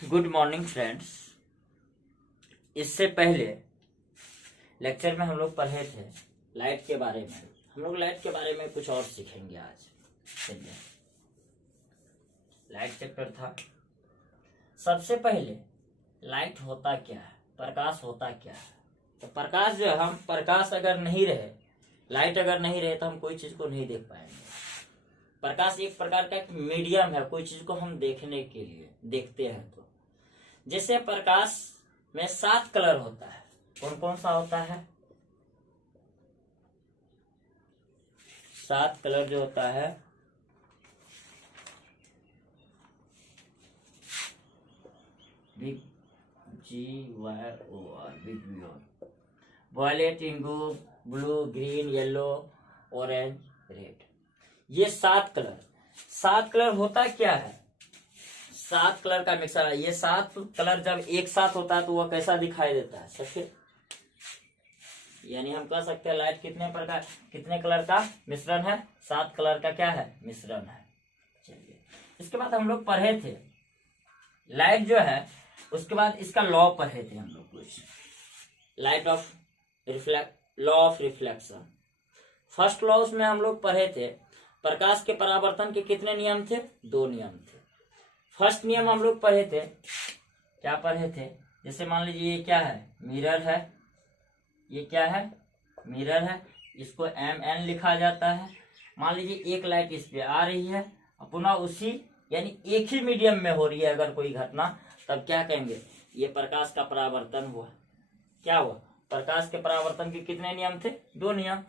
Good morning friends. इससे पहले lecture में हम लोग पढ़े थे लाइट के बारे में। हम लोग लाइट के बारे में कुछ और सीखेंगे आज। चलिए, लाइट चैप्टर था। सबसे पहले लाइट होता क्या है, प्रकाश होता क्या है। तो प्रकाश जो है, हम प्रकाश अगर नहीं रहे, लाइट अगर नहीं रहे तो हम कोई चीज को नहीं देख पाएंगे। प्रकाश एक प्रकार का एक मीडियम है, कोई चीज को हम देखने के लिए देखते हैं। तो जैसे प्रकाश में 7 कलर होता है। कौन कौन सा होता है? 7 कलर जो होता है, बिग GYOR, VIBGYOR, violet, indigo, blue, green, yellow, orange, red. ये 7 कलर। 7 कलर होता क्या है? 7 कलर का मिक्सर है। ये 7 कलर जब एक साथ होता है तो वह कैसा दिखाई देता है? सफेद। यानी हम कह सकते हैं लाइट कितने कलर का मिश्रण है? 7 कलर का क्या है? मिश्रण है। चलिए, इसके बाद हम लोग पढ़े थे लाइट जो है, उसके बाद इसका लॉ पढ़े थे हम लोग कुछ। Law of reflection. First law उसमें हम लोग पढ़े थे प्रकाश के परावर्तन के कितने नियम थे? 2 नियम थे। फर्स्ट नियम हम लोग पढ़े थे, क्या पढ़े थे? जैसे मान लीजिए ये क्या है? मिरर है। ये क्या है? मिरर है। इसको MN लिखा जाता है। मान लीजिए एक लाइट इस पे आ रही है, पुनः उसी यानी एक ही मीडियम में हो रही है अगर कोई घटना, तब क्या कहेंगे? ये प्रकाश का परावर्तन हुआ। क्या हुआ? प्रकाश के परावर्तन के कितने नियम थे? 2 नियम।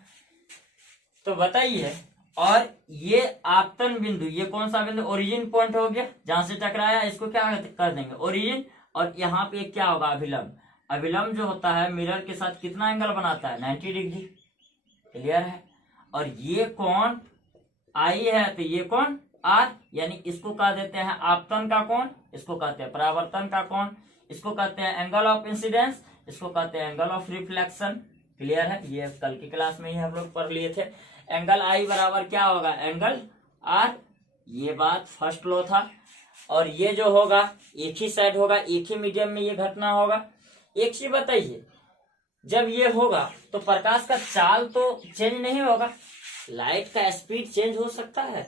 तो बताइए, और ये आपतन बिंदु, ये कौन सा बिंदु? ओरिजिन पॉइंट हो गया, जहां से टकराया इसको क्या कर देंगे? ओरिजिन। और यहाँ पे क्या होगा? अभिलंब। अभिलंब जो होता है मिरर के साथ कितना एंगल बनाता है? 90 डिग्री। क्लियर है? और ये कौन आई है, तो ये कौन R, यानी इसको कह देते हैं आपतन का कोण, इसको कहते हैं परावर्तन का कोण, इसको कहते हैं एंगल ऑफ इंसिडेंस, इसको कहते हैं एंगल ऑफ रिफ्लेक्शन। क्लियर है? ये कल की क्लास में ही हम लोग पढ़ लिए थे। एंगल I बराबर क्या होगा? Angle R। ये बात फर्स्ट लॉ था। और ये जो होगा एक ही साइड होगा, एक ही मीडियम में ये घटना होगा। एक चीज बताइए, जब ये होगा तो प्रकाश का चाल तो चेंज नहीं होगा, लाइट का स्पीड चेंज हो सकता है?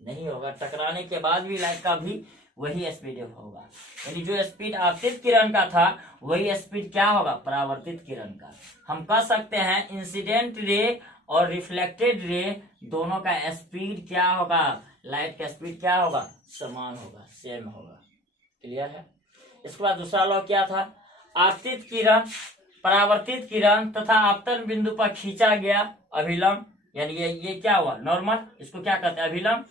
नहीं होगा। टकराने के बाद भी लाइट का भी वही स्पीड होगा। यानी जो स्पीड आपतित किरण का था वही स्पीड क्या होगा? परावर्तित किरण का। हम कह सकते हैं इंसिडेंट रे और रिफ्लेक्टेड रे दोनों का स्पीड क्या होगा? लाइट का स्पीड क्या होगा? समान होगा, सेम होगा। क्लियर है? इसके बाद दूसरा लॉ क्या था? आपतित किरण, परावर्तित किरण तथा आपतन बिंदु पर खींचा गया अभिलंब, यानी ये क्या हुआ? नॉर्मल। इसको क्या कहते हैं? अभिलंब।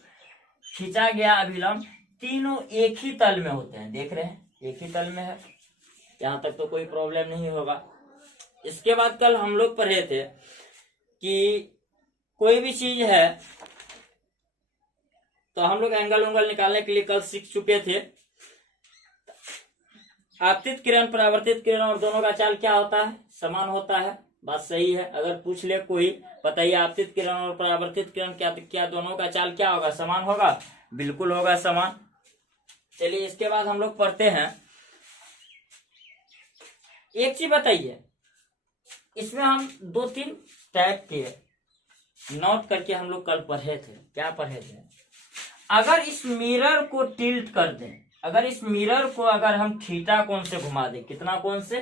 खींचा गया अभिलंब, तीनों एक ही तल में होते हैं। देख रहे हैं, एक ही तल में है। यहां तक तो कोई प्रॉब्लम नहीं होगा। इसके बाद कल हम लोग पढ़े थे कि कोई भी चीज है तो हम लोग एंगल उंगल निकालने के लिए कल सीख चुके थे। आपतित किरण, परावर्तित किरण और दोनों का चाल क्या होता है? समान होता है। बात सही है। अगर पूछ ले कोई, बताइए आपतित किरण और परावर्तित किरण क्या दोनों का चाल क्या होगा? समान होगा? बिल्कुल होगा समान। चलिए, इसके बाद हम लोग पढ़ते हैं। एक चीज बताइए, इसमें हम 2-3 टाइप के नोट करके हम लोग कल पढ़े थे। क्या पढ़े थे? अगर इस मिरर को टिल्ट कर दें, अगर इस मिरर को अगर हम थीटा कोण से घुमा दें, कितना कोण से?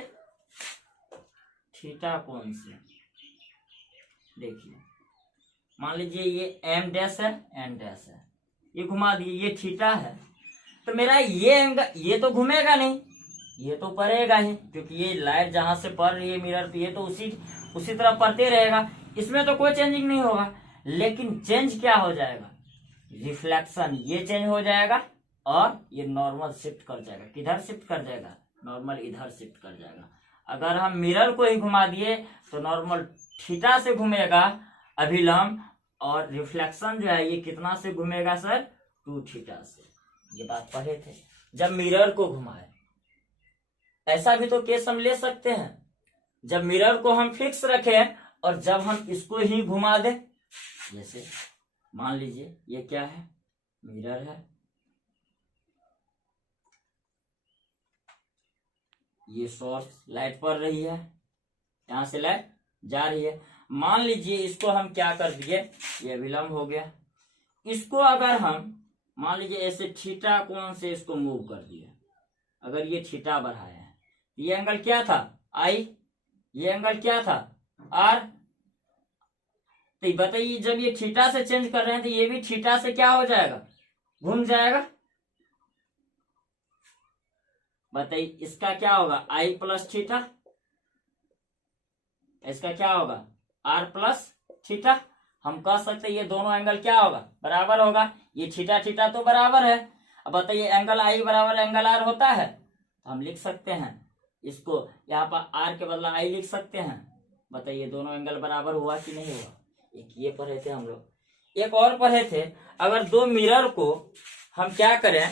थीटा कोण से। देखिए, मान लीजिए ये M डैश है, N डैश है, ये घुमा दिए, ये थीटा है, तो मेरा ये एंगल, ये तो घूमेगा नहीं, ये तो पड़ेगा ही, क्योंकि ये लाइट जहां से पड़ रही है मिरर पे, ये तो उसी तरह पड़ते रहेगा। इसमें तो कोई चेंजिंग नहीं होगा। लेकिन चेंज क्या हो जाएगा? रिफ्लेक्शन। ये चेंज हो जाएगा और ये नॉर्मल शिफ्ट कर जाएगा। किधर शिफ्ट कर जाएगा? नॉर्मल इधर शिफ्ट कर जाएगा। अगर हम मिरर को ही घुमा दिए तो नॉर्मल थीटा से घूमेगा अभिलंब, और रिफ्लेक्शन जो है ये कितना से घूमेगा सर? 2 थीटा से। ये बात पढ़े थे। जब मिरर को घुमाए, ऐसा भी तो केस हम ले सकते हैं, जब मिरर को हम फिक्स रखें और जब हम इसको ही घुमा दें। जैसे मान लीजिए ये क्या है? मिरर है, ये सोर्स लाइट पड़ रही है, यहां से लाइट जा रही है। मान लीजिए इसको हम क्या कर दिए, ये विलंब हो गया। इसको अगर हम मान लीजिए ऐसे थीटा कोण से इसको मूव कर दिए, अगर ये थीटा बढ़ाया है, ये एंगल क्या था आई, ये एंगल क्या था आर। तो बताइए जब ये थीटा से चेंज कर रहे हैं तो ये भी थीटा से क्या हो जाएगा, घूम जाएगा। बताइए इसका क्या होगा आई प्लस थीटा, इसका क्या होगा आर प्लस थीटा। हम कह सकते हैं ये दोनों एंगल क्या होगा, बराबर होगा। ये थीटा थीटा तो बराबर है। अब बताइए एंगल आई बराबर एंगल आर होता है, तो हम लिख सकते हैं इसको, यहाँ पर आर के बदला आई लिख सकते हैं। बताइए दोनों एंगल बराबर हुआ कि नहीं हुआ। एक ये पढ़े थे हम लोग, एक और पढ़े थे, अगर दो मिरर को हम क्या करें,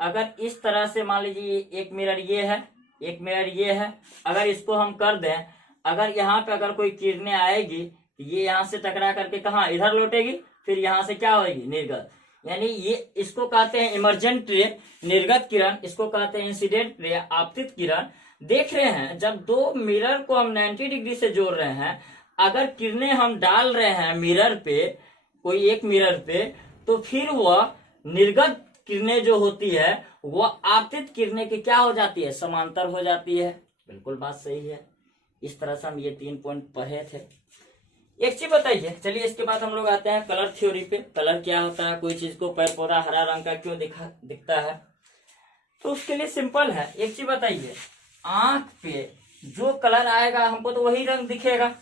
अगर इस तरह से मान लीजिए एक मिरर ये है, एक मिरर ये है, अगर इसको हम कर दें, अगर यहाँ पे अगर कोई किरणें आएगी तो ये यहाँ से टकरा करके कहाँ इधर लौटेगी, फिर यहाँ से क्या होगी निर्गत। यानी ये इसको कहते हैं इमर्जेंट रे निर्गत किरण, इसको कहते हैं इंसिडेंट रे आपतित किरण। देख रहे हैं जब दो मिरर को हम 90 डिग्री से जोड़ रहे हैं, अगर किरणें हम डाल रहे हैं मिरर पे, कोई एक मिरर पे, तो फिर वह निर्गत किरणें जो होती है वह आपतित किरणें की क्या हो जाती है, समांतर हो जाती है। बिल्कुल बात सही है। इस तरह से हम ये 3 पॉइंट पढ़े थे। एक चीज बताइए, चलिए इसके बाद हम लोग आते हैं कलर थ्योरी पे। कलर क्या होता है, कोई चीज को पेड़ पौधा हरा रंग का क्यों दिखता है, तो उसके लिए सिंपल है। एक चीज बताइए, आंख पे जो कलर आएगा हमको तो वही रंग दिखेगा।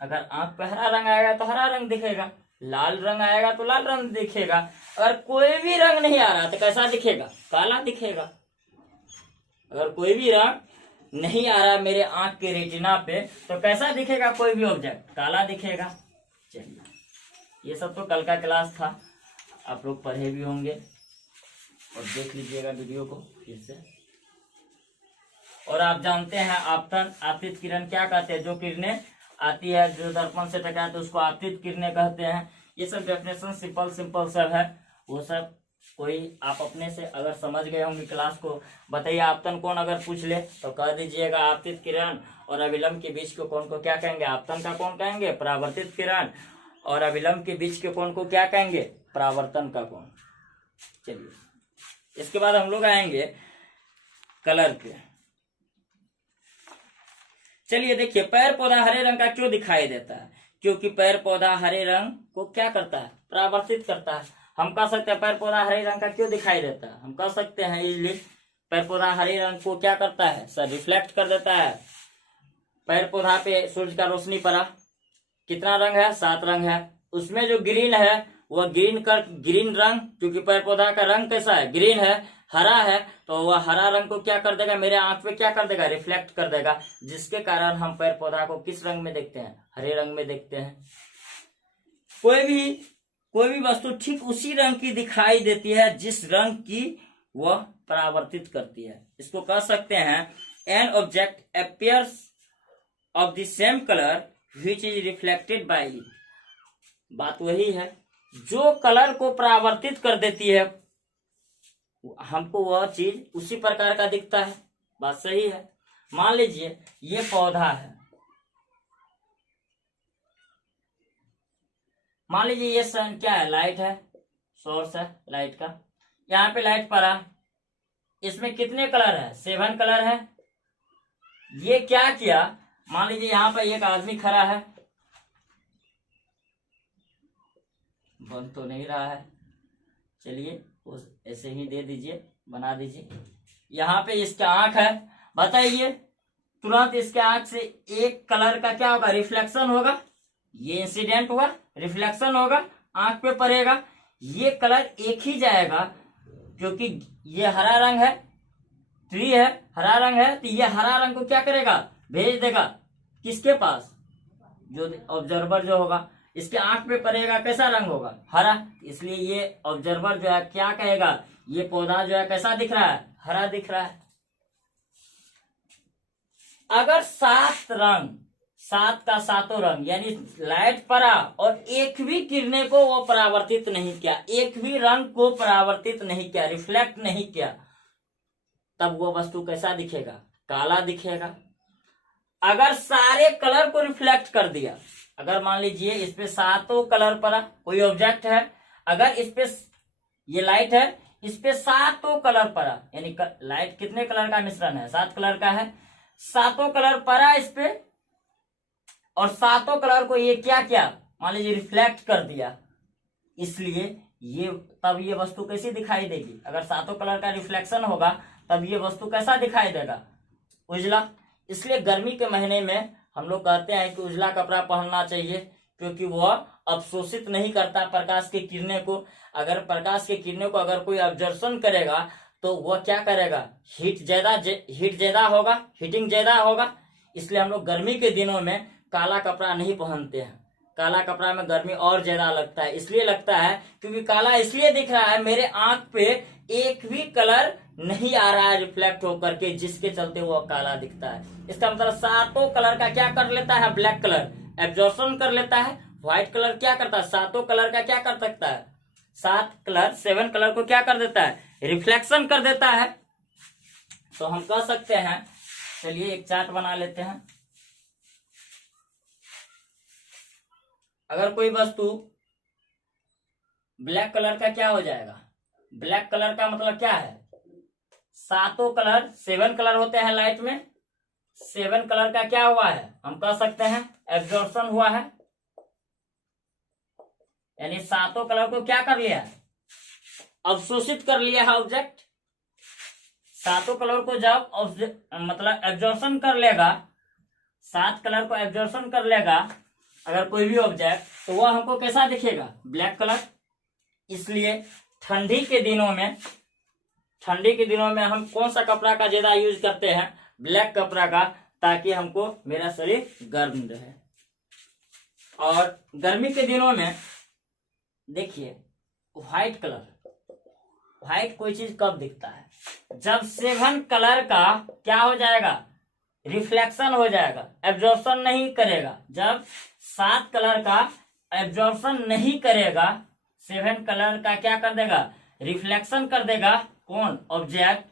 अगर आंख पे हरा रंग आएगा तो हरा रंग दिखेगा, लाल रंग आएगा तो लाल रंग दिखेगा। अगर कोई भी रंग नहीं आ रहा तो कैसा दिखेगा, काला दिखेगा। अगर कोई भी रंग नहीं आ रहा मेरे आंख के रेटिना पे तो कैसा दिखेगा, कोई भी ऑब्जेक्ट काला दिखेगा। चलिए ये सब तो कल का क्लास था, आप लोग पढ़े भी होंगे और देख लीजिएगा वीडियो को फिर से। और आप जानते हैं आपतन आपतित किरण क्या कहते हैं, जो किरणें आती है जो दर्पण से टकराते तो उसको आपतित किरणें कहते हैं। ये सब डेफिनेशन सिंपल सिंपल सब है, वो सब कोई आप अपने से अगर समझ गए होंगे क्लास को। बताइए आपतन कोण अगर पूछ ले तो कह दीजिएगा आपतित किरण और अविलंब के बीच के कोण को क्या कहेंगे, आपतन का कोण कहेंगे, परावर्तित किरण और अविलंब के बीच के कोण को क्या कहेंगे, परावर्तन का कोण। चलिए इसके बाद हम लोग आएंगे कलर पे। चलिए देखिए, पेड़ पौधा हरे रंग का क्यों दिखाई देता है, क्योंकि पेड़ पौधा हरे रंग को क्या करता है, परावर्तित करता है। हम कह सकते हैं पेड़ पौधा हरे रंग का क्यों दिखाई देता है, हम कह सकते हैं इजली पेड़ पौधा हरे रंग को क्या करता है सर, रिफ्लेक्ट कर देता है। पेड़ पौधा पे सूरज का रोशनी पड़ा, कितना रंग है, 7 रंग है। उसमें जो ग्रीन है वह ग्रीन रंग, क्योंकि पेड़ पौधा का रंग कैसा है, ग्रीन है, हरा है, तो वह हरा रंग को क्या कर देगा, मेरे आंख पे क्या कर देगा, रिफ्लेक्ट कर देगा, जिसके कारण हम पेड़ पौधा को किस रंग में देखते हैं, हरे रंग में देखते हैं। कोई भी वस्तु ठीक उसी रंग की दिखाई देती है जिस रंग की वह परावर्तित करती है। इसको कह सकते हैं an object appears of the same colour which is reflected by it. बात वही है, जो कलर को परावर्तित कर देती है हमको वह चीज उसी प्रकार का दिखता है। बात सही है। मान लीजिए ये पौधा है, मान लीजिए ये सन क्या है, लाइट है, सोर्स है लाइट का, यहाँ पे लाइट पड़ा, इसमें कितने कलर है, 7 कलर है। ये क्या किया, मान लीजिए यहाँ पर एक आदमी खड़ा है, बन तो नहीं रहा है, चलिए ऐसे ही दे दीजिए, बना दीजिए। यहाँ पे इसका आंख है, बताइए तुरंत इसके आंख से एक कलर का क्या होगा, रिफ्लेक्शन होगा। ये इंसिडेंट हुआ, रिफ्लेक्शन होगा, आंख पे पड़ेगा, ये कलर एक ही जाएगा, क्योंकि ये हरा रंग है, ट्री है, हरा रंग है, तो ये हरा रंग को क्या करेगा, भेज देगा किसके पास, जो ऑब्जर्वर जो होगा, इसके आंख पे पड़ेगा, कैसा रंग होगा, हरा। इसलिए ये ऑब्जर्वर जो है क्या कहेगा, ये पौधा जो है कैसा दिख रहा है, हरा दिख रहा है। अगर 7 रंग, 7 का 7 रंग यानी लाइट पड़ा और एक भी किरणें को वो परावर्तित नहीं किया, एक भी रंग को परावर्तित नहीं किया, रिफ्लेक्ट नहीं किया, तब वो वस्तु कैसा दिखेगा, काला दिखेगा। अगर सारे कलर को रिफ्लेक्ट कर दिया, अगर मान लीजिए इस पे सातों कलर पड़ा, कोई ऑब्जेक्ट है, अगर इस पे ये लाइट है, इस पे सातों कलर पड़ा, यानी लाइट कितने कलर का मिश्रण है, 7 कलर का है, सातों कलर पड़ा इस पे, और सातों कलर को ये क्या क्या मान लीजिए रिफ्लेक्ट कर दिया, इसलिए ये तब ये वस्तु कैसी दिखाई देगी, अगर सातों कलर का रिफ्लेक्शन होगा तब ये वस्तु कैसा दिखाई देगा, उजला। इसलिए गर्मी के महीने में हम लोग कहते हैं कि उजला कपड़ा पहनना चाहिए, क्योंकि वह अवशोषित नहीं करता प्रकाश की किरणें को। अगर प्रकाश की किरणें को अगर कोई ऑब्जर्वेशन करेगा तो वह क्या करेगा, हीट ज्यादा होगा, हीटिंग ज्यादा होगा। इसलिए हम लोग गर्मी के दिनों में काला कपड़ा नहीं पहनते हैं। काला कपड़ा में गर्मी और ज्यादा लगता है, इसलिए लगता है क्योंकि काला इसलिए दिख रहा है, मेरे आंख पे एक भी कलर नहीं आ रहा है रिफ्लेक्ट होकर के, जिसके चलते वो काला दिखता है। इसका मतलब सातों कलर का क्या कर लेता है, ब्लैक कलर एब्जॉर्प्शन कर लेता है। व्हाइट कलर क्या करता है, सातों कलर का क्या कर सकता है, 7 कलर को क्या कर देता है, रिफ्लेक्शन कर देता है। तो हम कह सकते हैं, चलिए एक चार्ट बना लेते हैं। अगर कोई वस्तु ब्लैक कलर का क्या हो जाएगा, ब्लैक कलर का मतलब क्या है, सातों कलर 7 कलर होते हैं लाइट में, 7 कलर का क्या हुआ है, हम कह सकते हैं एब्जॉर्प्शन हुआ है। यानी सातों कलर को क्या कर लिया है, अवशोषित कर लिया है ऑब्जेक्ट। सातों कलर को जब मतलब एब्जॉर्प्शन कर लेगा, 7 कलर को एब्जॉर्प्शन कर लेगा अगर कोई भी ऑब्जेक्ट, तो वह हमको कैसा दिखेगा, ब्लैक कलर। इसलिए ठंडी के दिनों में हम कौन सा कपड़ा का ज्यादा यूज करते हैं, ब्लैक कपड़ा का, ताकि हमको मेरा शरीर गर्म रहे। और गर्मी के दिनों में देखिए व्हाइट कलर, व्हाइट कोई चीज कब दिखता है, जब 7 कलर का क्या हो जाएगा, रिफ्लेक्शन हो जाएगा, एब्जॉर्प्शन नहीं करेगा। जब 7 कलर का एब्जॉर्प्शन नहीं करेगा, 7 कलर का क्या कर देगा, रिफ्लेक्शन कर देगा, कौन, ऑब्जेक्ट।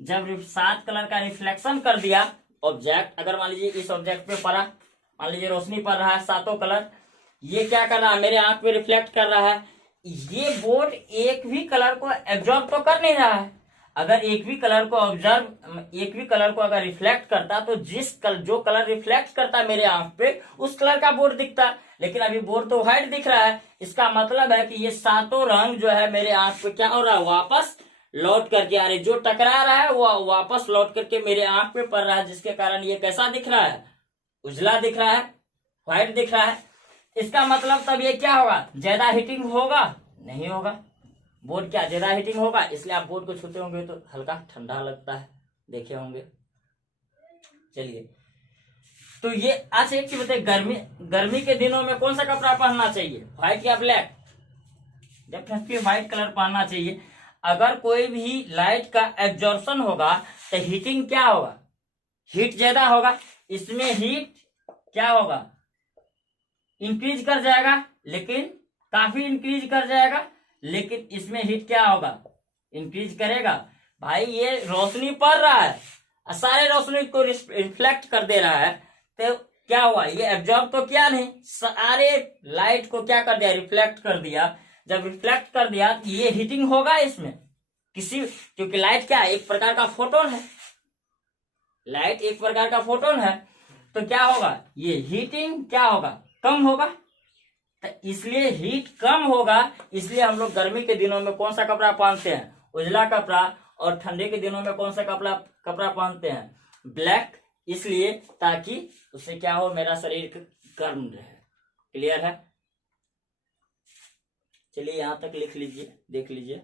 जब 7 कलर का रिफ्लेक्शन कर दिया ऑब्जेक्ट, अगर मान लीजिए इस ऑब्जेक्ट पे पड़ा, मान लीजिए रोशनी पड़ रहा है, सातों कलर, ये क्या कर रहा है, मेरे आंख पे रिफ्लेक्ट कर रहा है। ये बोर्ड एक भी कलर को एब्जॉर्ब तो कर नहीं रहा है। अगर एक भी कलर को अगर रिफ्लेक्ट करता, तो जो कलर रिफ्लेक्ट करता मेरे आंख पे, उस कलर का बोर्ड दिखता। लेकिन अभी बोर्ड तो व्हाइट दिख रहा है। इसका मतलब है कि ये सातों रंग जो है मेरे आंख पे क्या हो रहा है, वापस लौट करके आ रहे, जो टकरा रहा है वो वापस लौट करके मेरे आंख पे पड़ रहा है, जिसके कारण ये कैसा दिख रहा है, उजला दिख रहा है, व्हाइट दिख रहा है। इसका मतलब तब ये क्या होगा, ज्यादा हीटिंग होगा, नहीं होगा। बोर्ड क्या ज्यादा हीटिंग होगा, इसलिए आप बोर्ड को छूते होंगे तो हल्का ठंडा लगता है, देखे होंगे। चलिए, तो ये आज एक चीज बताइए, गर्मी के दिनों में कौन सा कपड़ा पहनना चाहिए, व्हाइट या ब्लैक? डेफिनेटली व्हाइट कलर पहनना चाहिए। अगर कोई भी लाइट का एब्जॉर्प्शन होगा तो हीटिंग क्या होगा, हीट ज्यादा होगा। इसमें हीट क्या होगा, इंक्रीज कर जाएगा, लेकिन काफी इंक्रीज कर जाएगा, लेकिन इसमें हीट क्या होगा, इंक्रीज करेगा। भाई ये रोशनी पड़ रहा है, सारे रोशनी को रिफ्लेक्ट कर दे रहा है, तो क्या हुआ, ये एब्जॉर्ब तो किया नहीं, सारे लाइट को क्या कर दिया, रिफ्लेक्ट कर दिया। जब रिफ्लेक्ट कर दिया तो ये हीटिंग होगा इसमें क्योंकि लाइट क्या है, एक प्रकार का फोटोन है, लाइट एक प्रकार का फोटोन है। तो क्या होगा, ये हीटिंग क्या होगा, कम होगा। तो इसलिए हीट कम होगा, इसलिए हम लोग गर्मी के दिनों में कौन सा कपड़ा पहनते हैं, उजला कपड़ा, और ठंडी के दिनों में कौन सा कपड़ा पहनते हैं, ब्लैक, इसलिए ताकि उससे क्या हो, मेरा शरीर गर्म रहे। क्लियर है? चलिए यहां तक लिख लीजिए, देख लीजिए।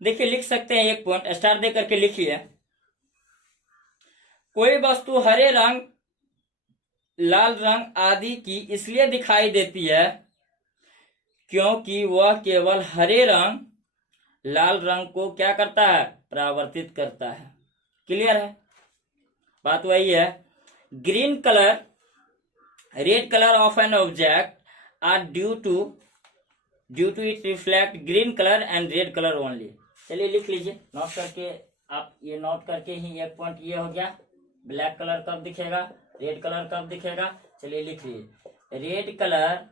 देखिए लिख सकते हैं, एक पॉइंट स्टार दे करके लिखिए। कोई वस्तु हरे रंग, लाल रंग आदि की इसलिए दिखाई देती है क्योंकि वह केवल हरे रंग, लाल रंग को क्या करता है, परावर्तित करता है। क्लियर है? बात वही है। Green colour, red colour of an object are due to due to it reflect green colour and red colour only. चलिए लिख लीजिए, नोट करके आप, ये नोट करके ही एक पॉइंट ये हो गया। ब्लैक कलर कब दिखेगा, रेड कलर कब दिखेगा। चलिए लिख लीजिए, रेड कलर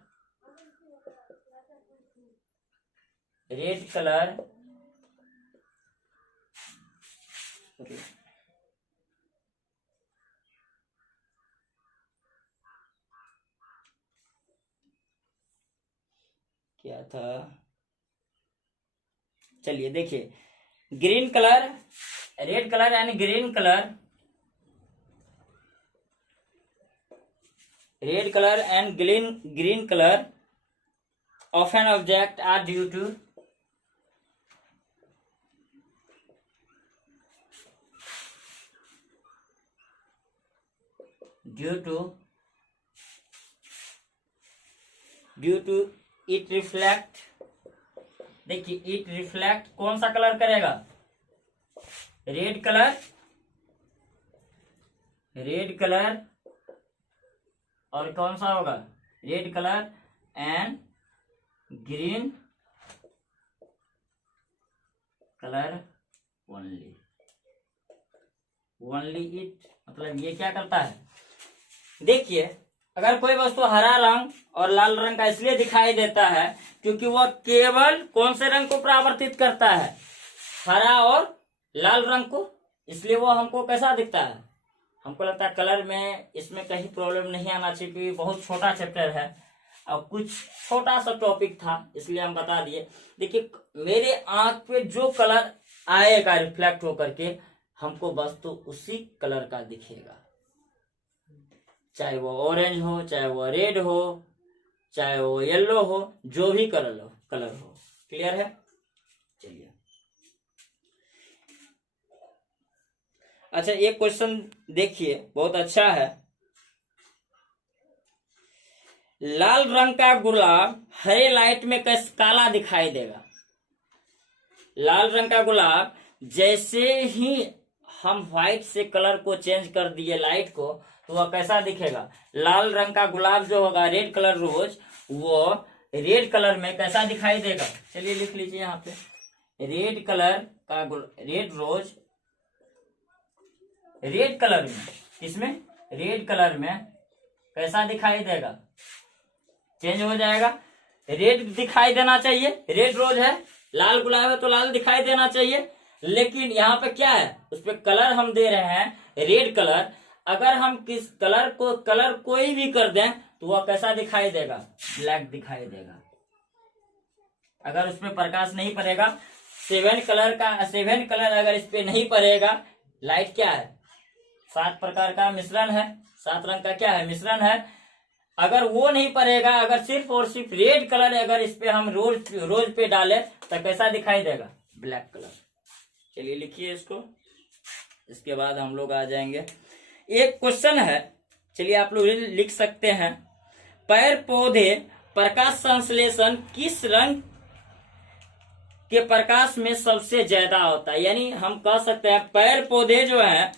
क्या था, चलिए देखिए, ग्रीन कलर, रेड कलर यानी green colour, red colour and green colour of an object are due to it reflect. देखिए, इट रिफ्लेक्ट कौन सा कलर करेगा, रेड कलर और कौन सा होगा, red colour and green colour only it. मतलब ये क्या करता है, देखिए, अगर कोई वस्तु हरा रंग और लाल रंग का इसलिए दिखाई देता है क्योंकि वह केवल कौन से रंग को परावर्तित करता है, हरा और लाल रंग को, इसलिए वो हमको कैसा दिखता है। हमको लगता है कलर में इसमें कहीं प्रॉब्लम नहीं आना चाहिए क्योंकि बहुत छोटा चैप्टर है और कुछ छोटा सा टॉपिक था, इसलिए हम बता दिए। देखिए, मेरे आंख पे जो कलर आएगा रिफ्लेक्ट होकर के, हमको वस्तु उसी कलर का दिखेगा, चाहे वो ऑरेंज हो, चाहे वो रेड हो, चाहे वो येलो हो, जो भी कलर हो। क्लियर है। चलिए, अच्छा एक क्वेश्चन देखिए, बहुत अच्छा है। लाल रंग का गुलाब हरे लाइट में कैसे काला दिखाई देगा। लाल रंग का गुलाब जैसे ही हम व्हाइट से कलर को चेंज कर दिए लाइट को, तो वह कैसा दिखेगा। लाल रंग का गुलाब जो होगा, रेड कलर रोज, वो रेड कलर में कैसा दिखाई देगा। चलिए लिख लीजिए यहाँ पे, रेड कलर का रेड रोज रेड कलर में, इसमें रेड कलर में कैसा दिखाई देगा, चेंज हो जाएगा। रेड दिखाई देना चाहिए, रेड रोज है, लाल गुलाब है तो लाल दिखाई देना चाहिए, लेकिन यहाँ पे क्या है, उस पे कलर हम दे रहे हैं रेड कलर। अगर हम किस कलर को कलर कोई भी कर दें तो वह कैसा दिखाई देगा, ब्लैक दिखाई देगा। अगर उसमें प्रकाश नहीं पड़ेगा, सेवन कलर अगर इस पे नहीं पड़ेगा, लाइट क्या है, 7 प्रकार का मिश्रण है, 7 रंग का क्या है, मिश्रण है। अगर वो नहीं पड़ेगा, अगर सिर्फ और सिर्फ रेड कलर अगर इस पे हम रोज पे डाले तो कैसा दिखाई देगा, ब्लैक कलर। चलिए लिखिए इसको, इसके बाद हम लोग आ जाएंगे। एक क्वेश्चन है, चलिए आप लोग लिख सकते हैं, पेड़ पौधे प्रकाश संश्लेषण किस रंग के प्रकाश में सबसे ज्यादा होता है। यानी हम कह सकते हैं पेड़ पौधे जो है,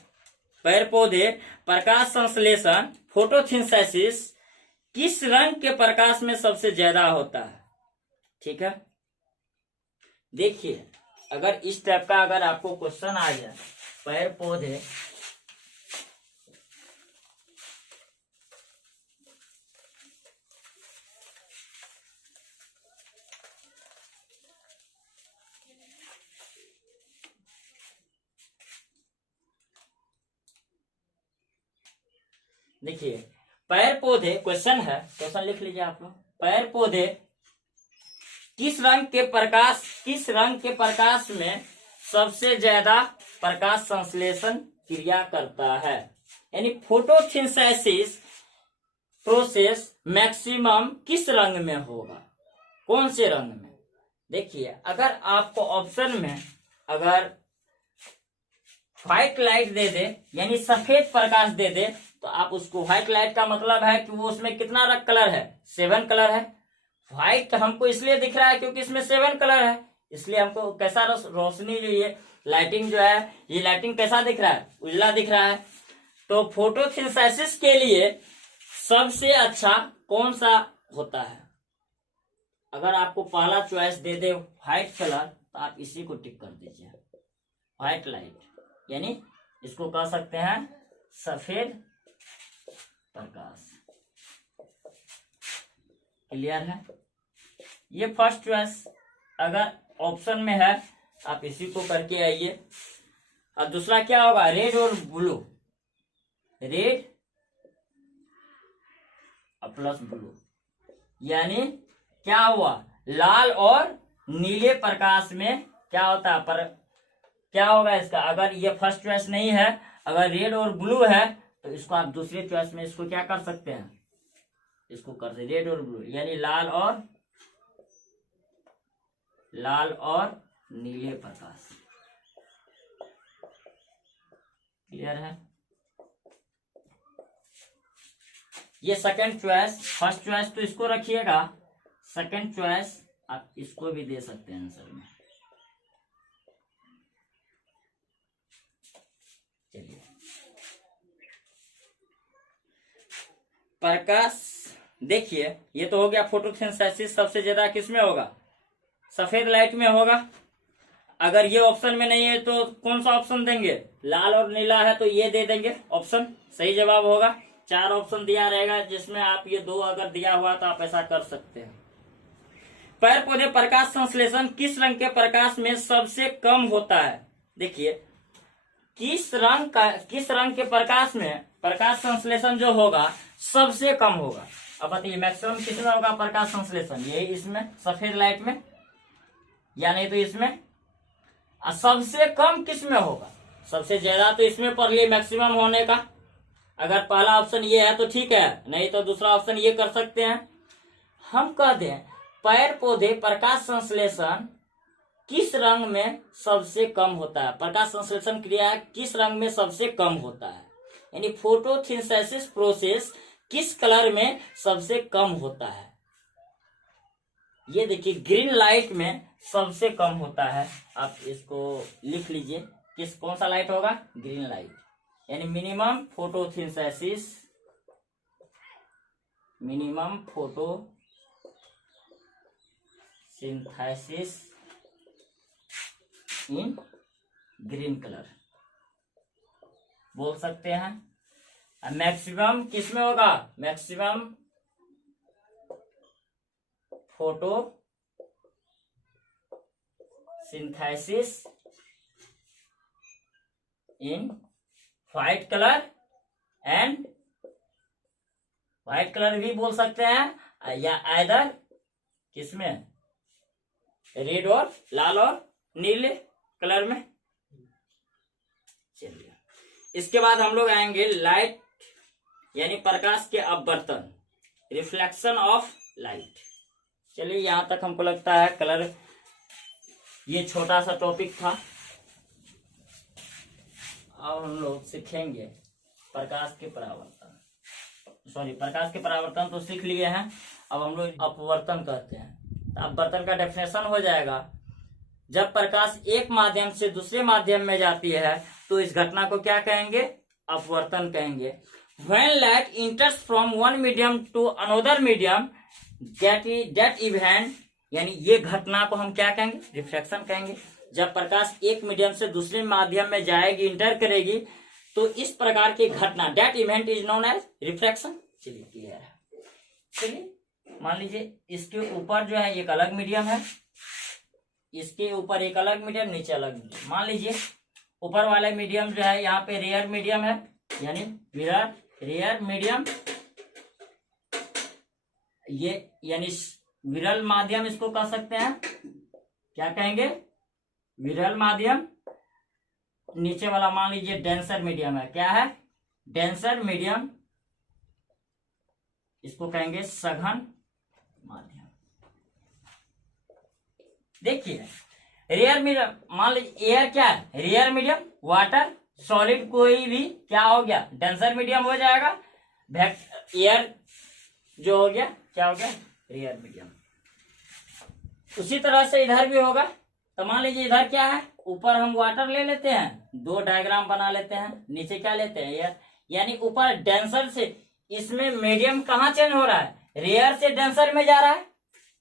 पेड़ पौधे प्रकाश संश्लेषण फोटोसिंथेसिस किस रंग के प्रकाश में सबसे ज्यादा होता है। ठीक है, देखिए, अगर इस टाइप का अगर आपको क्वेश्चन आ जाए, पेड़ पौधे देखिए, पेड़ पौधे क्वेश्चन है, क्वेश्चन लिख लीजिए आप लोग, पेड़ पौधे किस रंग के प्रकाश में सबसे ज्यादा प्रकाश संश्लेषण क्रिया करता है। यानी फोटोसिंथेसिस प्रोसेस मैक्सिमम किस रंग में होगा, कौन से रंग में। देखिए, अगर आपको ऑप्शन में अगर व्हाइट लाइट दे दे, यानी सफेद प्रकाश दे दे, तो आप उसको, व्हाइट लाइट का मतलब है कि वो उसमें कितना रंग कलर है, 7 कलर है। व्हाइट हमको इसलिए दिख रहा है क्योंकि इसमें 7 कलर है, इसलिए हमको कैसा रोशनी जो ये लाइटिंग जो है, ये लाइटिंग कैसा दिख रहा है, उजला दिख रहा है। तो फोटोसिंथेसिस के लिए सबसे अच्छा कौन सा होता है, अगर आपको पहला चॉइस दे दे व्हाइट कलर तो आप इसी को टिक कर दीजिए, व्हाइट लाइट, यानी इसको कह सकते हैं सफेद प्रकाश। क्लियर है? ये फर्स्ट चॉइस अगर ऑप्शन में है आप इसी को करके आइए। अब दूसरा क्या होगा, रेड और ब्लू, रेड प्लस ब्लू, यानी क्या हुआ, लाल और नीले प्रकाश में क्या होता है, पर क्या होगा इसका, अगर ये फर्स्ट चॉइस नहीं है, अगर रेड और ब्लू है तो इसको आप दूसरे चॉइस में इसको क्या कर सकते हैं, इसको कर दे रेड और ब्लू, यानी लाल और नीले प्रकाश। क्लियर है? ये सेकंड चॉइस, फर्स्ट चॉइस तो इसको रखिएगा, सेकंड चॉइस आप इसको भी दे सकते हैं आंसर में। चलिए, प्रकाश देखिए, ये तो हो गया फोटोसिंथेसिस सबसे ज्यादा किसमें होगा, सफेद लाइट में होगा। अगर ये ऑप्शन में नहीं है तो कौन सा ऑप्शन देंगे, लाल और नीला है तो ये दे देंगे ऑप्शन, सही जवाब होगा। 4 ऑप्शन दिया रहेगा जिसमें आप ये 2 अगर दिया हुआ तो आप ऐसा कर सकते हैं। पेड़ पौधे प्रकाश संश्लेषण किस रंग के प्रकाश में सबसे कम होता है। देखिए, किस रंग के प्रकाश में प्रकाश संश्लेषण जो होगा सबसे कम होगा। अब बताइए मैक्सिमम किसमें होगा प्रकाश संश्लेषण, यही इसमें सफेद लाइट में, या नहीं तो इसमें। सबसे कम किसमें होगा, सबसे ज्यादा तो इसमें पर लिए मैक्सिमम होने का। अगर पहला ऑप्शन ये है तो ठीक है, नहीं तो दूसरा ऑप्शन ये कर सकते हैं। हम कह दें पेड़ पौधे प्रकाश संश्लेषण किस रंग में सबसे कम होता है, प्रकाश संश्लेषण क्रिया किस रंग में सबसे कम होता है, यानी फोटोसिंथेसिस प्रोसेस किस कलर में सबसे कम होता है। ये देखिए ग्रीन लाइट में सबसे कम होता है, आप इसको लिख लीजिए, कौन सा लाइट होगा, ग्रीन लाइट, यानी minimum photosynthesis in green colour बोल सकते हैं। मैक्सिमम किसमें होगा, maximum photosynthesis in white colour and white colour भी बोल सकते हैं, या आइदर किसमें, रेड और लाल और नीले कलर में। चलिए, इसके बाद हम लोग आएंगे लाइट यानी प्रकाश के अपवर्तन, रिफ्लेक्शन ऑफ लाइट। चलिए, यहां तक हमको लगता है कलर, ये छोटा सा टॉपिक था। अब हम लोग सीखेंगे प्रकाश के परावर्तन, प्रकाश के परावर्तन तो सीख लिए हैं, अब हम लोग अपवर्तन कहते हैं। तो अपवर्तन का डेफिनेशन हो जाएगा, जब प्रकाश एक माध्यम से दूसरे माध्यम में जाती है तो इस घटना को क्या कहेंगे, अपवर्तन कहेंगे। When light enters from one medium to another medium, that event, यानी ये घटना को हम क्या कहेंगे, रिफ्लेक्शन कहेंगे। जब प्रकाश एक मीडियम से दूसरे माध्यम में जाएगी, इंटर करेगी, तो इस प्रकार की घटना, that event is known as refraction। चलिए क्लियर है। चलिए मान लीजिए इसके ऊपर जो है एक अलग मीडियम है, इसके ऊपर एक अलग मीडियम, नीचे अलग मीडियम। मान लीजिए ऊपर वाला मीडियम जो है यहाँ पे रेयर मीडियम है, यानी रेयर मीडियम, ये यानी विरल माध्यम इसको कह सकते हैं, क्या कहेंगे, विरल माध्यम। नीचे वाला मान लीजिए डेंसर मीडियम है, क्या है, डेंसर मीडियम, इसको कहेंगे सघन माध्यम। देखिए रेयर मीडियम, मान लीजिए एयर क्या है, रेयर मीडियम, वाटर, सॉलिड कोई भी क्या हो गया, डेंसर मीडियम हो जाएगा। एयर जो हो गया क्या हो गया, रेयर मीडियम। उसी तरह से इधर भी होगा। तो मान लीजिए इधर क्या है, ऊपर हम वाटर ले लेते हैं, 2 डायग्राम बना लेते हैं, नीचे क्या लेते हैं, एयर, यानी ऊपर डेंसर से, इसमें मीडियम कहाँ चेंज हो रहा है, रेयर से डेंसर में जा रहा है,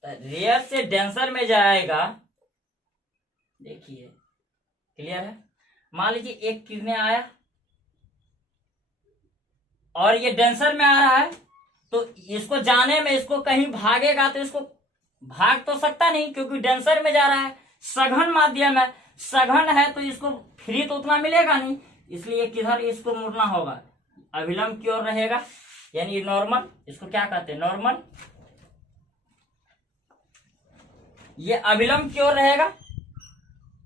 रेयर से डेंसर में जाएगा, देखिए क्लियर है। मान लीजिए एक किरणें आया और ये डेंसर में आ रहा है, तो इसको जाने में इसको कहीं भागेगा तो इसको भाग तो सकता नहीं, क्योंकि डेंसर में जा रहा है, सघन माध्यम है, सघन है तो इसको फ्री तो उतना मिलेगा नहीं, इसलिए किधर इसको मुड़ना होगा, अभिलंब की ओर रहेगा, यानी नॉर्मल, इसको क्या कहते हैं नॉर्मल, ये अभिलंब की ओर रहेगा।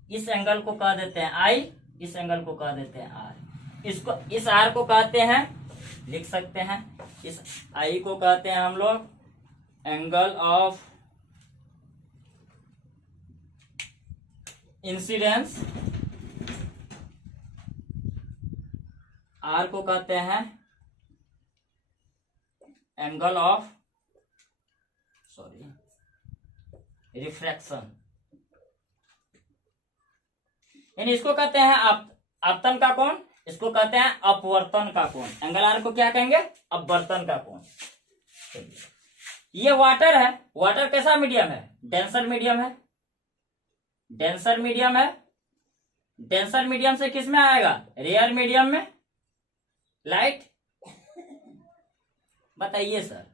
इस एंगल को कह देते हैं आई, इस एंगल को कह देते हैं आर, इसको इस आर को कहते हैं, लिख सकते हैं, इस आई को कहते हैं हम लोग एंगल ऑफ इंसिडेंस, आर को कहते हैं एंगल ऑफ रिफ्रैक्शन, यानी इसको कहते हैं आपतन का कोण, इसको कहते हैं अपवर्तन का कोण। एंगल आर को क्या कहेंगे, अपवर्तन का कोण। ये वाटर है, वाटर कैसा मीडियम है, डेंसर मीडियम है, डेंसर मीडियम है, डेंसर मीडियम से किस में आएगा, रेयर मीडियम में लाइट। बताइए सर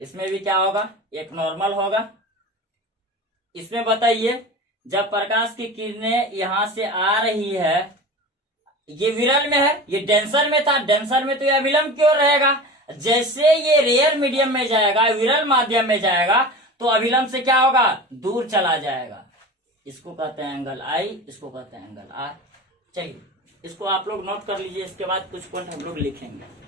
इसमें भी क्या होगा, एक नॉर्मल होगा। इसमें बताइए जब प्रकाश की किरणें यहां से आ रही है, ये विरल में है, ये डेंसर में था, डेंसर में तो ये अभिलंब की ओर रहेगा, जैसे ये रेयर मीडियम में जाएगा, विरल माध्यम में जाएगा, तो अभिलंब से क्या होगा, दूर चला जाएगा। इसको कहते हैं एंगल आई, इसको कहते हैं एंगल आर। चलिए इसको आप लोग नोट कर लीजिए, इसके बाद कुछ पॉइंट हम लोग लिखेंगे।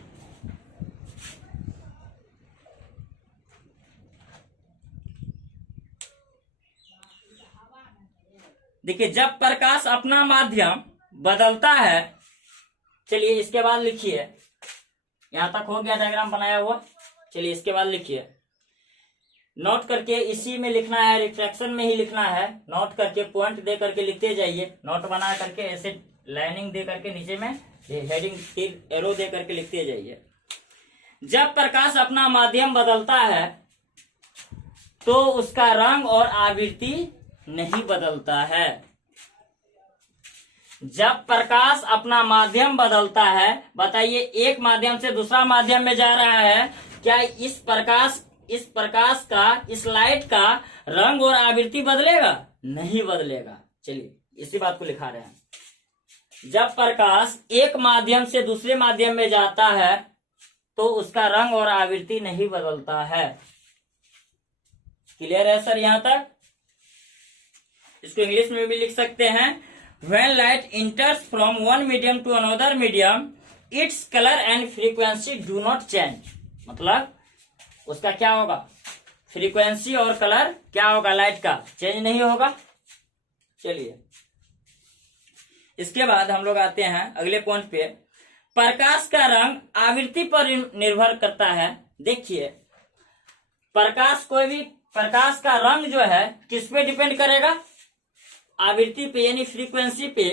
देखिए जब प्रकाश अपना माध्यम बदलता है, चलिए इसके बाद लिखिए, यहां तक हो गया डायग्राम बनाया हुआ। चलिए इसके बाद लिखिए, नोट करके इसी में लिखना है, रिफ्रैक्शन में ही लिखना है, नोट करके पॉइंट दे करके लिखते जाइए, नोट बना करके ऐसे लाइनिंग दे करके नीचे में हेडिंग तीर एरो दे करके लिखते जाइए। जब प्रकाश अपना माध्यम बदलता है तो उसका रंग और आवृत्ति नहीं बदलता है। जब प्रकाश अपना माध्यम बदलता है, बताइए एक माध्यम से दूसरा माध्यम में जा रहा है, क्या इस प्रकाश का, इस लाइट का रंग और आवृत्ति बदलेगा, नहीं बदलेगा। चलिए इसी बात को लिखा रहे हैं, जब प्रकाश एक माध्यम से दूसरे माध्यम में जाता है तो उसका रंग और आवृत्ति नहीं बदलता है। क्लियर है सर यहां तक? इसको इंग्लिश में भी लिख सकते हैं, when light enters from one medium to another medium, its color and frequency do not change। मतलब उसका क्या होगा, फ्रीक्वेंसी और कलर क्या होगा, लाइट का चेंज नहीं होगा। चलिए इसके बाद हम लोग आते हैं अगले पॉइंट पे, प्रकाश का रंग आवृत्ति पर निर्भर करता है। देखिए प्रकाश, कोई भी प्रकाश का रंग जो है किस पे डिपेंड करेगा, आवृत्ति पे यानी फ्रीक्वेंसी पे।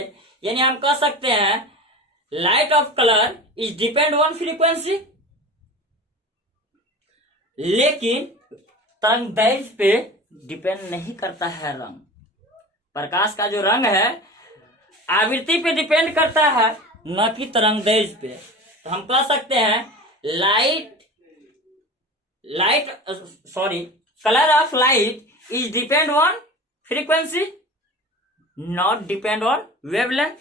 यानी हम कह सकते हैं light of colour is depend on frequency, लेकिन तरंगदैर्घ्य पे डिपेंड नहीं करता है रंग। प्रकाश का जो रंग है आवृत्ति पे डिपेंड करता है, न कि तरंगदैर्घ्य पे। तो हम कह सकते हैं colour of light is depend on frequency, not depend on wavelength.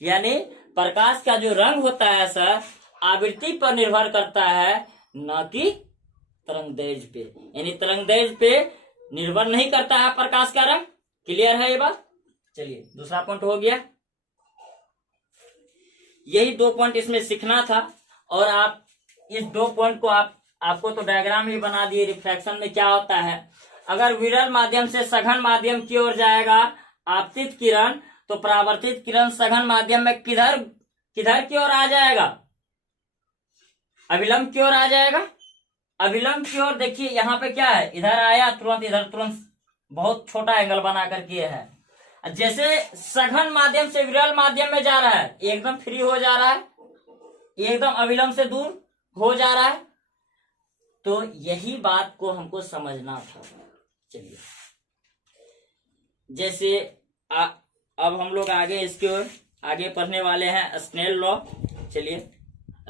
यानी प्रकाश का जो रंग होता है सर आवृत्ति पर निर्भर करता है, न कि तरंगदैर्घ्य पे। यानी तरंगदैर्घ्य पे निर्भर नहीं करता है प्रकाश का रंग। क्लियर है ये बात? चलिए दूसरा पॉइंट हो गया। यही 2 पॉइंट इसमें सीखना था, और आप इस 2 पॉइंट को आपको तो डायग्राम ही बना दिए। रिफ्रैक्शन में क्या होता है, अगर विरल माध्यम से सघन माध्यम की ओर जाएगा आपतित किरण, तो परावर्तित किरण सघन माध्यम में किधर की ओर आ जाएगा, अभिलंब की ओर आ जाएगा। अभिलंब की ओर देखिए यहाँ पे क्या है, इधर आया तुरंत, इधर तुरंत बहुत छोटा एंगल बना करके है। जैसे सघन माध्यम से विरल माध्यम में जा रहा है, एकदम फ्री हो जा रहा है, एकदम अभिलंब से दूर हो जा रहा है। तो यही बात को हमको समझना था। चलिए जैसे अब हम लोग आगे इसके ओर आगे पढ़ने वाले हैं स्नेल लॉ। चलिए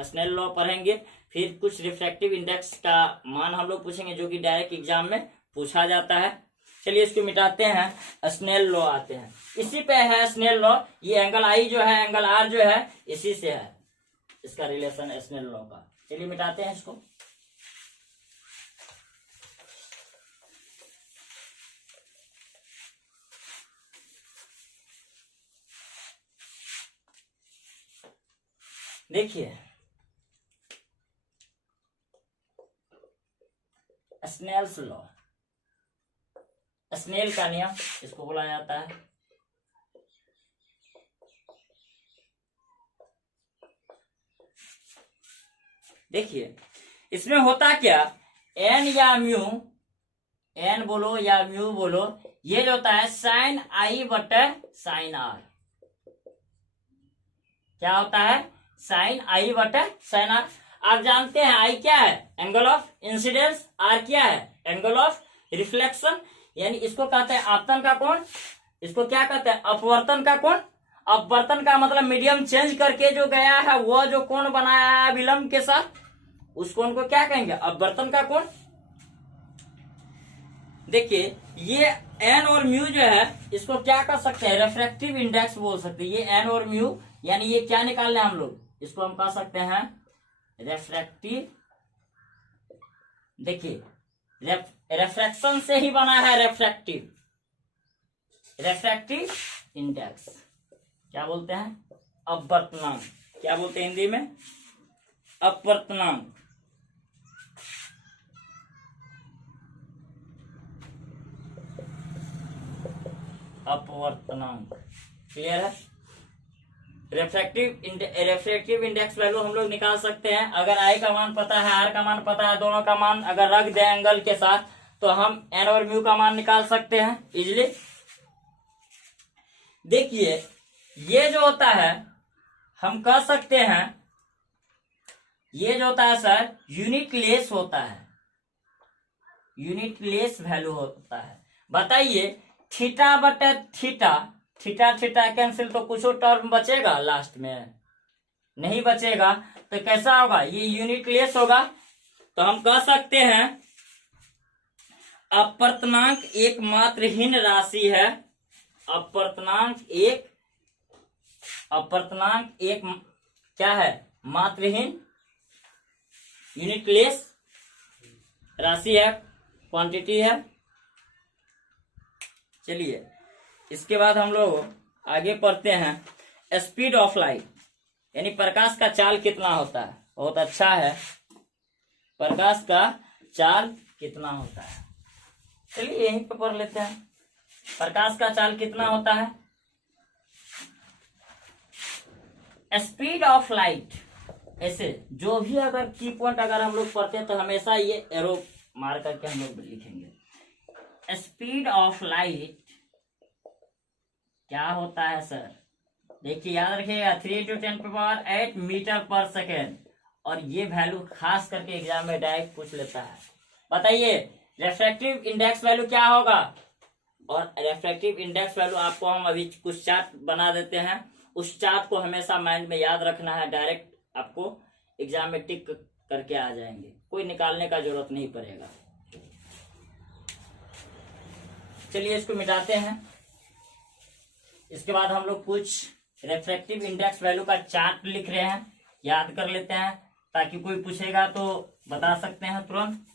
स्नेल लॉ पढ़ेंगे, फिर कुछ रिफ्रैक्टिव इंडेक्स का मान हम लोग पूछेंगे जो कि डायरेक्ट एग्जाम में पूछा जाता है। चलिए इसको मिटाते हैं, स्नेल लॉ आते हैं। इसी पे है स्नेल लॉ, ये एंगल आई जो है, एंगल आर जो है, इसी से है इसका रिलेशन स्नेल लॉ का। चलिए मिटाते हैं इसको। देखिए स्नेल्स लॉ, स्नेल का नियम इसको बोला जाता है। देखिए इसमें होता क्या, एन या म्यू, एन बोलो या म्यू बोलो, ये जो होता है साइन आई बटे साइन आर। क्या होता है, साइन आई बटे साइन आर। आप जानते हैं आई क्या है, एंगल ऑफ इंसिडेंस, आर क्या है, एंगल ऑफ रिफ्लेक्शन। यानी इसको कहते हैं आपतन का कोण, इसको क्या कहते हैं, अपवर्तन का कोण। अपवर्तन का मतलब मीडियम चेंज करके जो गया है वो जो कोण बनाया है विलंब के साथ, उस कोण को क्या कहेंगे, अपवर्तन का कोण। देखिए ये एन और म्यू जो है इसको क्या कर सकते हैं, रेफ्रेक्टिव इंडेक्स बोल सकते हैं। ये एन और म्यू यानी ये क्या निकाल रहे हैं हम लोग, इसको हम कह सकते हैं रेफ्रेक्टिव। देखिए रेफ्रैक्शन से ही बना है रेफ्रेक्टिव, रेफ्रेक्टिव इंडेक्स क्या बोलते हैं, अपवर्तनांक। क्या बोलते हैं हिंदी में, अपवर्तनांक। अपवर्तनांक क्लियर है। रेफ्रेक्टिव इंडेक्स वैल्यू हम लोग निकाल सकते हैं। अगर आई का मान पता है, आर का मान पता है, दोनों का मान अगर रख दे एंगल के साथ, तो हम एन और म्यू का मान निकाल सकते हैं इजिली। देखिए ये जो होता है हम कह सकते हैं, ये जो होता है सर यूनिटलेस होता है, यूनिटलेस वैल्यू होता है। बताइए थीटा बटे थीटा, थीटा थीटा कैंसिल, तो कुछ टर्म बचेगा लास्ट में, नहीं बचेगा। तो कैसा होगा, ये यूनिटलेस होगा। तो हम कह सकते हैं अपवर्तनांक एक मात्रहीन राशि है। अपवर्तनांक एक क्या है, मात्रहीन यूनिटलेस राशि है, क्वांटिटी है। चलिए इसके बाद हम लोग आगे पढ़ते हैं स्पीड ऑफ लाइट, यानी प्रकाश का चाल कितना होता है। बहुत अच्छा है, प्रकाश का चाल कितना होता है। चलिए यहीं पे पढ़ लेते हैं, प्रकाश का चाल कितना होता है। स्पीड ऑफ लाइट, ऐसे जो भी अगर की पॉइंट अगर हम लोग पढ़ते हैं तो हमेशा ये एरो मार करके हम लोग लिखेंगे। स्पीड ऑफ लाइट क्या होता है सर, देखिए याद रखिएगा 3×10⁸ मीटर पर सेकेंड। और ये वैल्यू खास करके एग्जाम में डायरेक्ट पूछ लेता है। बताइए रेफ्रेक्टिव इंडेक्स वैल्यू क्या होगा। और रेफ्रेक्टिव इंडेक्स वैल्यू आपको हम अभी कुछ चार्ट बना देते हैं, उस चार्ट को हमेशा माइंड में याद रखना है। डायरेक्ट आपको एग्जाम में टिक करके आ जाएंगे, कोई निकालने का जरूरत नहीं पड़ेगा। चलिए इसको मिटाते हैं। इसके बाद हम लोग कुछ रेफ्रेक्टिव इंडेक्स वैल्यू का चार्ट लिख रहे हैं, याद कर लेते हैं ताकि कोई पूछेगा तो बता सकते हैं तुरंत।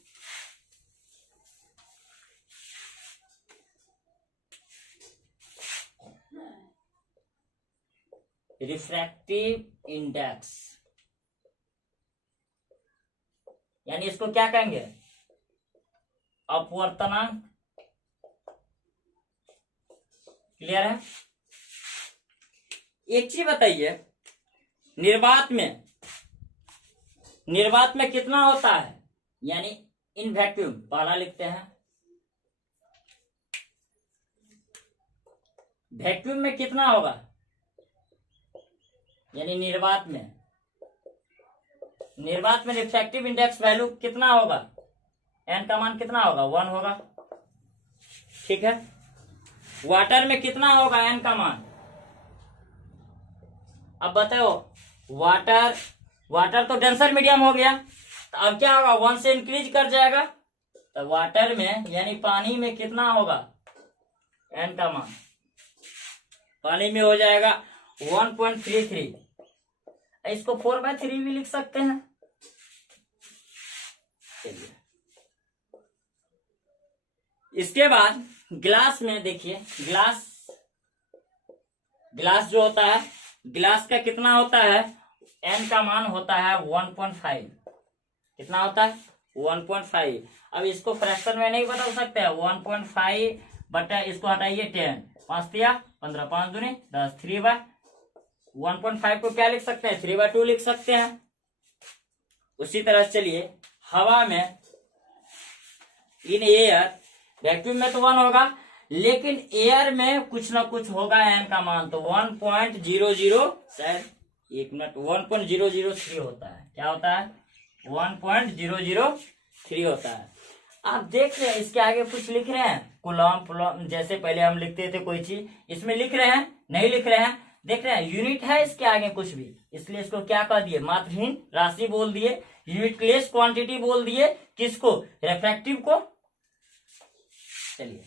रिफ्रैक्टिव इंडेक्स यानी इसको क्या कहेंगे, अपवर्तनांक। क्लियर है। एक चीज बताइए, निर्वात में कितना होता है, यानी इन वैक्यूम पहला लिखते हैं। वैक्यूम में कितना होगा, यानी निर्वात में रिफ्रैक्टिव इंडेक्स वैल्यू कितना होगा, एन का मान कितना होगा, 1 होगा। ठीक है। वाटर में कितना होगा एन का मान? अब बताओ, वाटर तो डेंसर मीडियम हो गया, तो अब क्या होगा, 1 से इंक्रीज कर जाएगा, तो वाटर में यानी पानी में कितना होगा एन का मान? पानी में हो जाएगा 1.33। इसको 4/3 भी लिख सकते हैं। चलिए, इसके बाद ग्लास में देखिए, ग्लास जो होता है, ग्लास का कितना होता है, एन का मान होता है 1.5। कितना होता है? 1.5। अब इसको फ्रैक्शन में नहीं बदल सकते हैं, 1.5 बटा इसको हटाइए 10, 5 दिया 15, 5 दूनी 10, 3/1.5 को क्या लिख सकते हैं, 3/2 लिख सकते हैं। उसी तरह चलिए, हवा में इन एयर, वैक्यूम में तो 1 होगा, लेकिन एयर में कुछ ना कुछ होगा एन का मान, तो 1.00, शायद 1 मिनट, 1.003 होता है। क्या होता है? 1.003 होता है। आप देख रहे हैं इसके आगे कुछ लिख रहे हैं, कूलम, जैसे पहले हम लिखते थे कोई चीज, इसमें लिख रहे हैं? नहीं लिख रहे हैं। देख रहे हैं यूनिट है इसके आगे कुछ भी, इसलिए इसको क्या कह दिए, मात्रहीन राशि बोल दिए, यूनिटलेस क्वांटिटी बोल दिए। किसको? रिफ्रैक्टिव को। चलिए,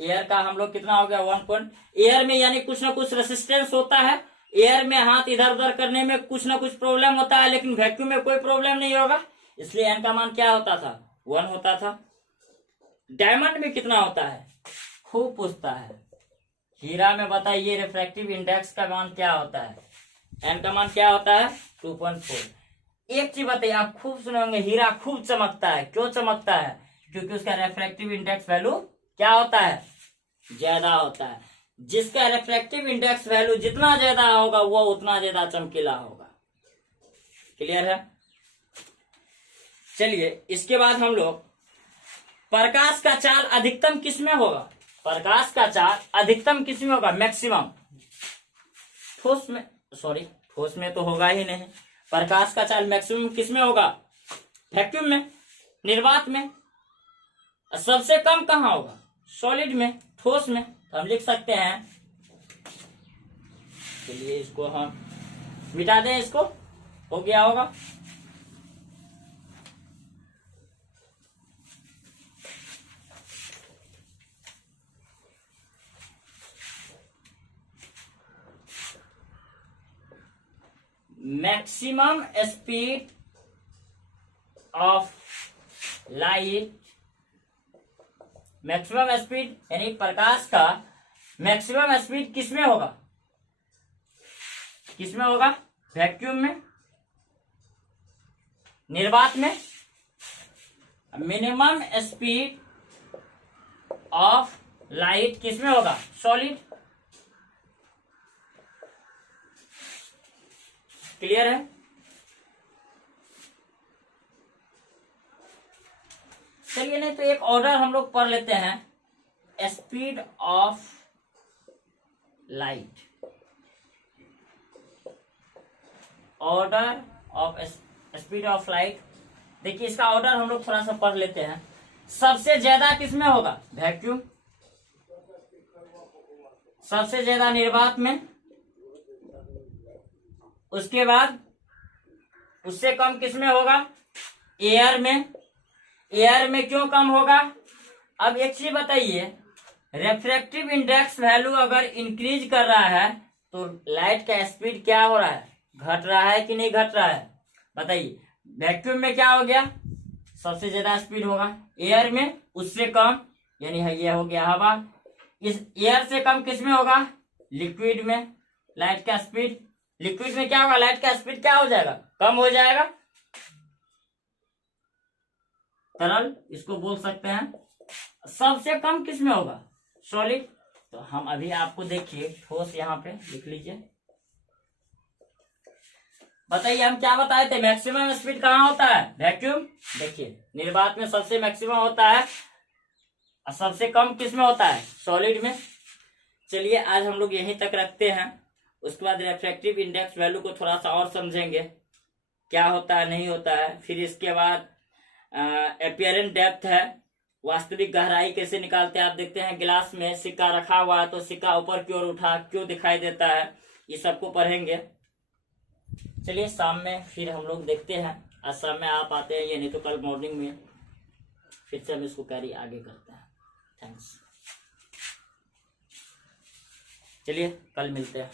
एयर का हम लोग कितना हो गया, 1 एयर में यानी कुछ ना कुछ रेसिस्टेंस होता है, एयर में हाथ इधर उधर करने में कुछ ना कुछ प्रॉब्लम होता है, लेकिन वैक्यूम में कोई प्रॉब्लम नहीं होगा, इसलिए एन का मान क्या होता था, 1 होता था। डायमंड में कितना होता है? खूब पूछता है। हीरा में बताइए रिफ्रैक्टिव इंडेक्स का मान क्या होता है? एन का मान क्या होता है? 2.4। एक चीज बताइए, आप खूब सुने होंगे, हीरा खूब चमकता है। क्यों चमकता है? क्योंकि उसका रिफ्रैक्टिव इंडेक्स वैल्यू क्या होता है? ज्यादा होता है। जिसका रिफ्रैक्टिव इंडेक्स वैल्यू जितना ज्यादा होगा वो उतना ज्यादा चमकीला होगा। क्लियर है? चलिए, इसके बाद हम लोग प्रकाश का चाल अधिकतम किसमें होगा? प्रकाश का चाल अधिकतम किसमें होगा? मैक्सिमम। ठोस में, सॉरी, ठोस में तो होगा ही नहीं। प्रकाश का चाल मैक्सिमम किसमें होगा? वैक्यूम में, निर्वात में। सबसे कम कहाँ होगा? सॉलिड में, ठोस में। तो हम लिख सकते हैं, चलिए इसको हम मिटा दें, इसको हो गया होगा। Maximum speed of light, maximum speed यानी प्रकाश का मैक्सिमम स्पीड किसमें होगा? किसमें होगा? वैक्यूम में, निर्वात में। मिनिमम स्पीड ऑफ लाइट किसमें होगा? सॉलिड। क्लियर है? चलिए, नहीं तो एक ऑर्डर हम लोग पढ़ लेते हैं। Speed of light, order of speed of light. देखिए, इसका ऑर्डर हम लोग थोड़ा सा पढ़ लेते हैं। सबसे ज्यादा किसमें होगा? वैक्यूम। सबसे ज्यादा निर्वात में। उसके बाद उससे कम किसमें होगा? एयर में। एयर में क्यों कम होगा? अब एक चीज बताइए, रिफ्रैक्टिव इंडेक्स वैल्यू अगर इंक्रीज कर रहा है तो लाइट का स्पीड क्या हो रहा है? घट रहा है कि नहीं घट रहा है? बताइए। वैक्यूम में क्या हो गया? सबसे ज्यादा स्पीड होगा। एयर में उससे कम, यानी ये हो गया हवा। इस एयर से कम किसमें होगा? लिक्विड में। लाइट का स्पीड, लिक्विड में क्या होगा? लाइट का स्पीड क्या हो जाएगा? कम हो जाएगा। तरल इसको बोल सकते हैं। सबसे कम किसमें होगा? सॉलिड। तो हम अभी आपको देखिए, ठोस यहाँ पे लिख लीजिए। बताइए, हम क्या बताए थे? मैक्सिमम स्पीड कहाँ होता है? वैक्यूम। देखिए, निर्वात में सबसे मैक्सिमम होता है, और सबसे कम किसमें होता है? सॉलिड में। चलिए, आज हम लोग यहीं तक रखते हैं। उसके बाद रिफ्रैक्टिव इंडेक्स वैल्यू को थोड़ा सा और समझेंगे, क्या होता है नहीं होता है। फिर इसके बाद अपीयरेंट डेप्थ है, वास्तविक गहराई कैसे निकालते हैं आप देखते हैं। गिलास में सिक्का रखा हुआ है तो सिक्का ऊपर की ओर उठा क्यों दिखाई देता है, ये सबको पढ़ेंगे। चलिए शाम में फिर हम लोग देखते हैं। आज शाम में आप आते हैं ये, नहीं तो कल मॉर्निंग में फिर से हम इसको कैरी आगे करते हैं। थैंक्स। चलिए कल मिलते हैं।